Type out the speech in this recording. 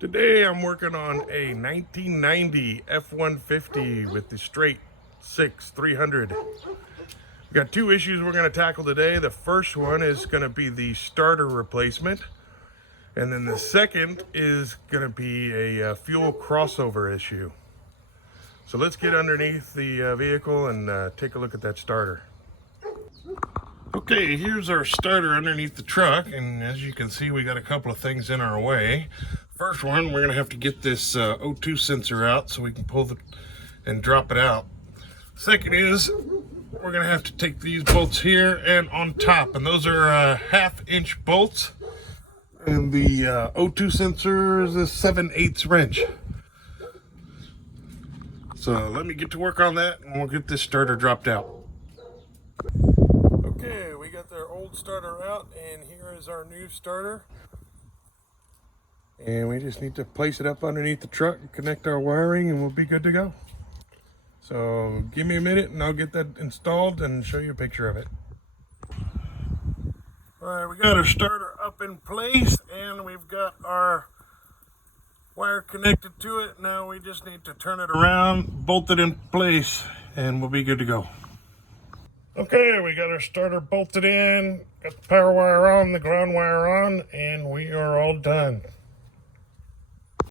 Today I'm working on a 1990 F150 with the straight 6 300. We've got two issues we're going to tackle today. The first one is going to be the starter replacement, and then the second is going to be a fuel crossover issue. So let's get underneath the vehicle and take a look at that starter. Okay, here's our starter underneath the truck, and as you can see, we got a couple of things in our way. First one, we're gonna have to get this O2 sensor out so we can pull and drop it out. Second is, we're gonna have to take these bolts here and on top, and those are 1/2-inch bolts, and the O2 sensor is a 7/8 wrench. So let me get to work on that, and we'll get this starter dropped out. Okay, we got their old starter out, and here is our new starter. And we just need to place it up underneath the truck and connect our wiring, and we'll be good to go. So give me a minute and I'll get that installed and show you a picture of it. All right, we got our starter up in place, and we've got our wire connected to it. Now we just need to turn it around, bolt it in place, and we'll be good to go. Okay, we got our starter bolted in, got the power wire on, the ground wire on, and we are all done.